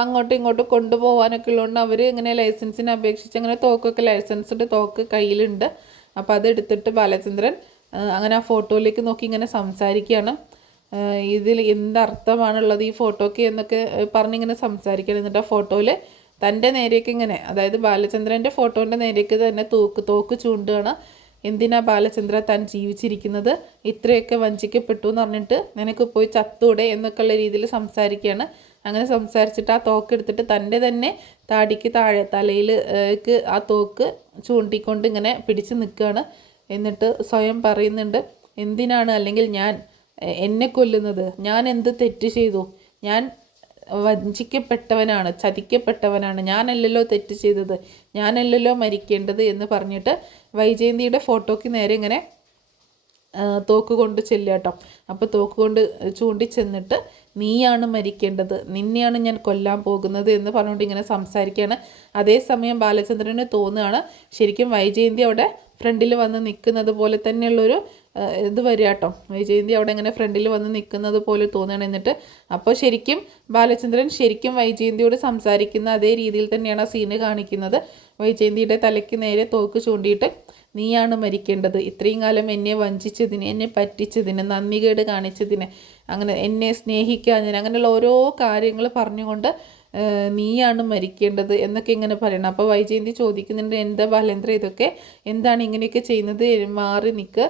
അങ്ങോട്ടും ഇങ്ങോട്ടും കൊണ്ടുപോകാനൊക്കെ ഉള്ളതുകൊണ്ട് അവർ ഇങ്ങനെ ലൈസൻസിന് അപേക്ഷിച്ച് അങ്ങനെ തോക്കൊക്കെ ലൈസൻസിൻ്റെ തോക്ക് കയ്യിലുണ്ട്. അപ്പോൾ അതെടുത്തിട്ട് ബാലചന്ദ്രൻ അങ്ങനെ ആ ഫോട്ടോയിലേക്ക് നോക്കി ഇങ്ങനെ സംസാരിക്കുകയാണ്. ഇതിൽ എന്തർത്ഥമാണുള്ളത് ഈ ഫോട്ടോയ്ക്ക് എന്നൊക്കെ പറഞ്ഞിങ്ങനെ സംസാരിക്കണം. എന്നിട്ട് ആ ഫോട്ടോയിൽ തൻ്റെ നേരേക്ക് ഇങ്ങനെ, അതായത് ബാലചന്ദ്രൻ്റെ ഫോട്ടോൻ്റെ നേരേക്ക് തന്നെ തോക്ക് ചൂണ്ടുകയാണ്. എന്തിനാ ബാലചന്ദ്ര താൻ ജീവിച്ചിരിക്കുന്നത്, ഇത്രയൊക്കെ വഞ്ചിക്കപ്പെട്ടു എന്ന് പറഞ്ഞിട്ട് നിനക്ക് പോയി ചത്തൂടെ എന്നൊക്കെയുള്ള രീതിയിൽ സംസാരിക്കുകയാണ്. അങ്ങനെ സംസാരിച്ചിട്ട് ആ തോക്ക് എടുത്തിട്ട് തൻ്റെ തന്നെ താടിക്ക് താഴെ തലയിലേക്ക് ആ തോക്ക് ചൂണ്ടിക്കൊണ്ട് ഇങ്ങനെ പിടിച്ച് നിൽക്കുകയാണ്. എന്നിട്ട് സ്വയം പറയുന്നുണ്ട്, എന്തിനാണ് അല്ലെങ്കിൽ ഞാൻ എന്നെ കൊല്ലുന്നത്, ഞാൻ എന്ത് തെറ്റ് ചെയ്തു, ഞാൻ വഞ്ചിക്കപ്പെട്ടവനാണ്, ചതിക്കപ്പെട്ടവനാണ്, ഞാനല്ലല്ലോ തെറ്റ് ചെയ്തത്, ഞാനല്ലല്ലോ മരിക്കേണ്ടത് എന്ന് പറഞ്ഞിട്ട് വൈജയന്തിയുടെ ഫോട്ടോയ്ക്ക് നേരെ ഇങ്ങനെ തോക്ക് കൊണ്ട് ചെല്ലുക കേട്ടോ. അപ്പോൾ തോക്ക് കൊണ്ട് ചൂണ്ടി ചെന്നിട്ട് നീയാണ് മരിക്കേണ്ടത്, നിന്നെയാണ് ഞാൻ കൊല്ലാൻ പോകുന്നത് എന്ന് പറഞ്ഞുകൊണ്ട് ഇങ്ങനെ സംസാരിക്കുകയാണ്. അതേസമയം ബാലചന്ദ്രന് തോന്നുകയാണ് ശരിക്കും വൈജയന്തി അവിടെ ഫ്രണ്ടിൽ വന്ന് നിൽക്കുന്നത് പോലെ തന്നെയുള്ളൊരു ഇത് വരിക കേട്ടോ. വൈജയന്തി അവിടെ ഇങ്ങനെ ഫ്രണ്ടിൽ വന്ന് നിൽക്കുന്നത് പോലെ തോന്നുകയാണ്. എന്നിട്ട് അപ്പോൾ ശരിക്കും ബാലചന്ദ്രൻ ശരിക്കും വൈജയന്തിയോട് സംസാരിക്കുന്ന അതേ രീതിയിൽ തന്നെയാണ് ആ സീന് കാണിക്കുന്നത്. വൈജയന്തിയുടെ തലയ്ക്ക് നേരെ തോക്ക് ചൂണ്ടിയിട്ട് നീയാണ് മരിക്കേണ്ടത്, ഇത്രയും കാലം എന്നെ വഞ്ചിച്ചതിന്, എന്നെ പറ്റിച്ചതിന്, നന്ദികേട് കാണിച്ചതിന്, അങ്ങനെ എന്നെ സ്നേഹിക്കാഞ്ഞതിന്, അങ്ങനെയുള്ള ഓരോ കാര്യങ്ങൾ പറഞ്ഞുകൊണ്ട് നീയാണ് മരിക്കേണ്ടത് എന്നൊക്കെ ഇങ്ങനെ പറയണം. അപ്പോൾ വൈജയന്തി ചോദിക്കുന്നുണ്ട്, എന്താ ബാലേന്ദ്ര ഇതൊക്കെ, എന്താണ് ഇങ്ങനെയൊക്കെ ചെയ്യുന്നത്, മാറി നിൽക്ക്,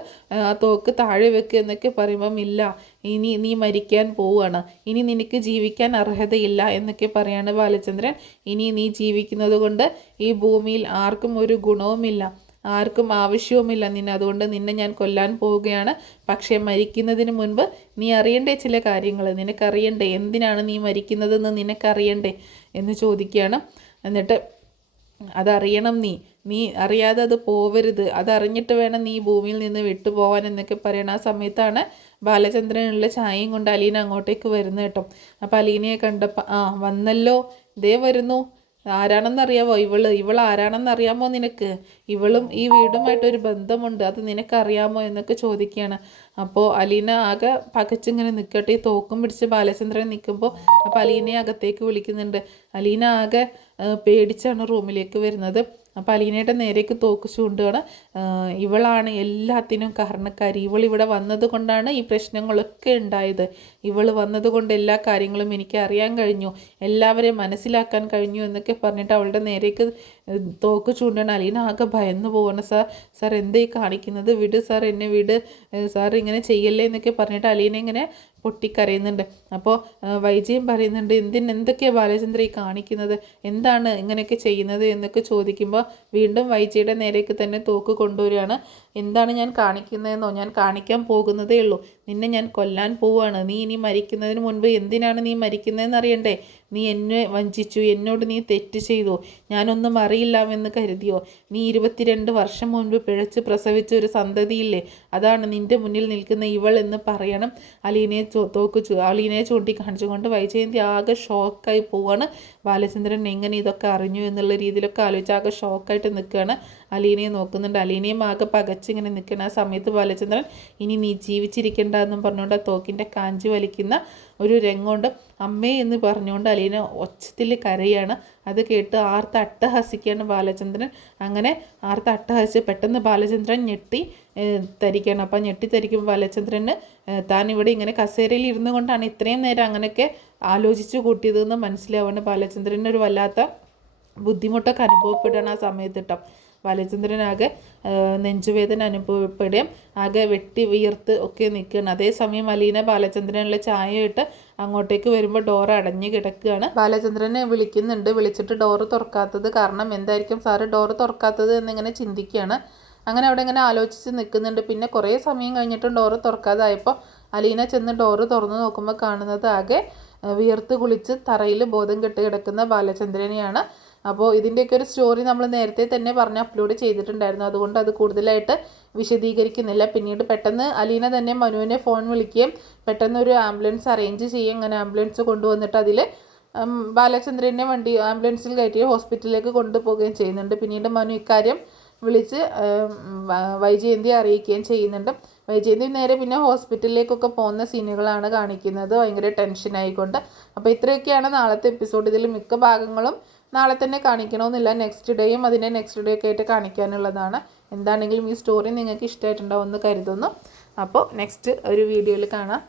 ആ തോക്ക് താഴെ വെക്ക് എന്നൊക്കെ പറയുമ്പം ഇല്ല, ഇനി നീ മരിക്കാൻ പോവുകയാണ്, ഇനി നിനക്ക് ജീവിക്കാൻ അർഹതയില്ല എന്നൊക്കെ പറയാണ് ബാലചന്ദ്രൻ. ഇനി നീ ജീവിക്കുന്നത് കൊണ്ട് ഈ ഭൂമിയിൽ ആർക്കും ഒരു ഗുണവുമില്ല, ആർക്കും ആവശ്യവുമില്ല നിന്നെ, അതുകൊണ്ട് നിന്നെ ഞാൻ കൊല്ലാൻ പോവുകയാണ്. പക്ഷേ മരിക്കുന്നതിന് മുൻപ് നീ അറിയണ്ടേ ചില കാര്യങ്ങൾ, നിനക്കറിയണ്ടേ എന്തിനാണ് നീ മരിക്കുന്നതെന്ന് നിനക്കറിയണ്ടേ എന്ന് ചോദിക്കുകയാണ്. എന്നിട്ട് അതറിയണം, നീ അറിയാതെ അത് പോവരുത്, അതറിഞ്ഞിട്ട് വേണം നീ ഭൂമിയിൽ നിന്ന് വിട്ടുപോകാൻ എന്നൊക്കെ പറയണം. ആ സമയത്താണ് ബാലചന്ദ്രനുള്ള ചായയും കൊണ്ട് അലീന അങ്ങോട്ടേക്ക് വരുന്നത് കേട്ടോ. അപ്പോൾ അലീനയെ കണ്ടപ്പോൾ വന്നല്ലോ, ദേ വരുന്നു, ആരാണെന്നറിയാമോ ഇവൾ ആരാണെന്നറിയാമോ നിനക്ക്, ഇവളും ഈ വീടുമായിട്ടൊരു ബന്ധമുണ്ട്, അത് നിനക്കറിയാമോ എന്നൊക്കെ ചോദിക്കുകയാണ്. അപ്പോൾ അലീന ആകെ പകച്ചിങ്ങനെ നിൽക്കട്ടെ, ഈ തോക്കും പിടിച്ച് ബാലചന്ദ്രൻ നിൽക്കുമ്പോൾ അപ്പോൾ അലീനയെ അകത്തേക്ക് വിളിക്കുന്നുണ്ട്. അലീന ആകെ പേടിച്ചാണ് റൂമിലേക്ക് വരുന്നത്. അപ്പോൾ അലീനയുടെ നേരേക്ക് തോക്ക് ചൂണ്ടുകയാണ്. ഇവളാണ് എല്ലാത്തിനും കാരണക്കാരി, ഇവളിവിടെ വന്നത് കൊണ്ടാണ് ഈ പ്രശ്നങ്ങളൊക്കെ ഉണ്ടായത്, ഇവൾ വന്നതുകൊണ്ട് എല്ലാ കാര്യങ്ങളും എനിക്ക് അറിയാൻ കഴിഞ്ഞു, എല്ലാവരെയും മനസ്സിലാക്കാൻ കഴിഞ്ഞു എന്നൊക്കെ പറഞ്ഞിട്ട് അവളുടെ നേരേക്ക് തോക്ക് ചൂണ്ടാണ്. അലീന ആകെ ഭയന്ന് പോവാണ്. സാർ എന്തായി കാണിക്കുന്നത്, വിട് സാർ, എന്നെ വിട് സാർ, ഇങ്ങനെ ചെയ്യല്ലേ എന്നൊക്കെ പറഞ്ഞിട്ട് അലീന ഇങ്ങനെ പൊട്ടിക്കരയുന്നുണ്ട്. അപ്പോൾ വൈജയും പറയുന്നുണ്ട്, എന്തൊക്കെയാണ് ബാലചന്ദ്ര ഈ കാണിക്കുന്നത്, എന്താണ് ഇങ്ങനെയൊക്കെ ചെയ്യുന്നത് എന്നൊക്കെ ചോദിക്കുമ്പോൾ വീണ്ടും വൈജയുടെ നേരേക്ക് തന്നെ തോക്ക് കൊണ്ടുവരികയാണ്. എന്താണ് ഞാൻ കാണിക്കുന്നതെന്നോ, ഞാൻ കാണിക്കാൻ പോകുന്നതേ ഉള്ളൂ, നിന്നെ ഞാൻ കൊല്ലാൻ പോവുകയാണ്, നീ ഇനി മരിക്കുന്നതിന് മുൻപ് എന്തിനാണ് നീ മരിക്കുന്നതെന്ന് അറിയണ്ടേ, നീ എന്നെ വഞ്ചിച്ചു, എന്നോട് നീ തെറ്റ് ചെയ്തു, ഞാനൊന്നും അറിയില്ലാമെന്ന് കരുതിയോ, നീ 22 വർഷം മുൻപ് പിഴച്ച് പ്രസവിച്ച ഒരു സന്തതിയില്ലേ, അതാണ് നിൻ്റെ മുന്നിൽ നിൽക്കുന്ന ഇവൾ എന്ന് പറയണം. അലീനയെ അലീനയെ ചൂണ്ടിക്കാണിച്ചുകൊണ്ട് വൈജയന്തി ആകെ ഷോക്കായി പോവാണ്. ബാലചന്ദ്രൻ എങ്ങനെ ഇതൊക്കെ അറിഞ്ഞു എന്നുള്ള രീതിയിലൊക്കെ ആലോചിച്ച് ആകെ ഷോക്കായിട്ട് നിൽക്കുകയാണ്. അലീനയെ നോക്കുന്നുണ്ട്. അലീനയും ആകെ പകച്ചിങ്ങനെ നിൽക്കുന്ന ആ സമയത്ത് ബാലചന്ദ്രൻ ഇനി നീ ജീവിച്ചിരിക്കേണ്ട എന്നും പറഞ്ഞുകൊണ്ട് ആ തോക്കിൻ്റെ കാഞ്ചി വലിക്കുന്ന ഒരു രംഗമുണ്ട്. അമ്മേ എന്ന് പറഞ്ഞുകൊണ്ട് അലീന ഒച്ചത്തിൽ കരയാണ്. അത് കേട്ട് ആർത്ത് അട്ടഹസിക്കുകയാണ് ബാലചന്ദ്രൻ. അങ്ങനെ ആർത്ത് അട്ടഹസിച്ച് പെട്ടെന്ന് ബാലചന്ദ്രൻ ഞെട്ടി തരിക്കുകയാണ്. അപ്പം ഞെട്ടിത്തരിക്കുമ്പോൾ ബാലചന്ദ്രന് താൻ ഇവിടെ ഇങ്ങനെ കസേരയിൽ ഇരുന്നു കൊണ്ടാണ് ഇത്രയും നേരം അങ്ങനെയൊക്കെ ആലോചിച്ച് കൂട്ടിയതെന്ന് മനസ്സിലാവുകയാണ്. ബാലചന്ദ്രന് ഒരു വല്ലാത്ത ബുദ്ധിമുട്ടൊക്കെ അനുഭവപ്പെടുകയാണ് ആ സമയത്ത് കേട്ടോ. ബാലചന്ദ്രനാകെ നെഞ്ചുവേദന അനുഭവപ്പെടുകയും ആകെ വെട്ടി വിയർത്ത് ഒക്കെ നിൽക്കുകയാണ്. അതേസമയം അലീന ബാലചന്ദ്രനുള്ള ചായ ഇട്ട് അങ്ങോട്ടേക്ക് വരുമ്പോൾ ഡോർ അടഞ്ഞു കിടക്കുകയാണ്. ബാലചന്ദ്രനെ വിളിക്കുന്നുണ്ട്. വിളിച്ചിട്ട് ഡോറ് തുറക്കാത്തത് കാരണം എന്തായിരിക്കും സാറ് ഡോറ് തുറക്കാത്തത് എന്നിങ്ങനെ ചിന്തിക്കുകയാണ്. അങ്ങനെ അവിടെ ഇങ്ങനെ ആലോചിച്ച് നിൽക്കുന്നുണ്ട്. പിന്നെ കുറേ സമയം കഴിഞ്ഞിട്ടും ഡോറ് തുറക്കാതായപ്പോൾ അലീന ചെന്ന് ഡോറ് തുറന്ന് നോക്കുമ്പോൾ കാണുന്നത് ആകെ വിയർത്ത് കുളിച്ച് തറയിൽ ബോധം കെട്ട് കിടക്കുന്ന ബാലചന്ദ്രനെയാണ്. അപ്പോൾ ഇതിൻ്റെയൊക്കെ ഒരു സ്റ്റോറി നമ്മൾ നേരത്തെ തന്നെ പറഞ്ഞ് അപ്ലോഡ് ചെയ്തിട്ടുണ്ടായിരുന്നു. അതുകൊണ്ട് അത് കൂടുതലായിട്ട് വിശദീകരിക്കുന്നില്ല. പിന്നീട് പെട്ടെന്ന് അലീന തന്നെ മനുവിനെ ഫോൺ വിളിക്കുകയും പെട്ടെന്ന് ഒരു ആംബുലൻസ് അറേഞ്ച് ചെയ്യും. അങ്ങനെ ആംബുലൻസ് കൊണ്ടുവന്നിട്ട് അതിൽ ബാലചന്ദ്രനെ ആംബുലൻസിൽ കയറ്റി ഹോസ്പിറ്റലിലേക്ക് കൊണ്ടുപോവുകയും ചെയ്യുന്നുണ്ട്. പിന്നീട് മനു ഇക്കാര്യം വിളിച്ച് വൈജയന്തിയെ അറിയിക്കുകയും ചെയ്യുന്നുണ്ട്. വൈജയന്തി നേരെ പിന്നെ ഹോസ്പിറ്റലിലേക്കൊക്കെ പോകുന്ന സീനുകളാണ് കാണിക്കുന്നത്, ഭയങ്കര ടെൻഷനായിക്കൊണ്ട്. അപ്പോൾ ഇത്രയൊക്കെയാണ് നാളത്തെ എപ്പിസോഡ്. ഇതിൽ മിക്ക ഭാഗങ്ങളും നാളെ തന്നെ കാണിക്കണമെന്നില്ല, നെക്സ്റ്റ് ഡേയും അതിൻ്റെ നെക്സ്റ്റ് ഡേ ഒക്കെ ആയിട്ട് കാണിക്കാനുള്ളതാണ്. എന്താണെങ്കിലും ഈ സ്റ്റോറി നിങ്ങൾക്ക് ഇഷ്ടമായിട്ടുണ്ടാവും എന്ന് കരുതുന്നു. അപ്പോൾ നെക്സ്റ്റ് ഒരു വീഡിയോയിൽ കാണാം.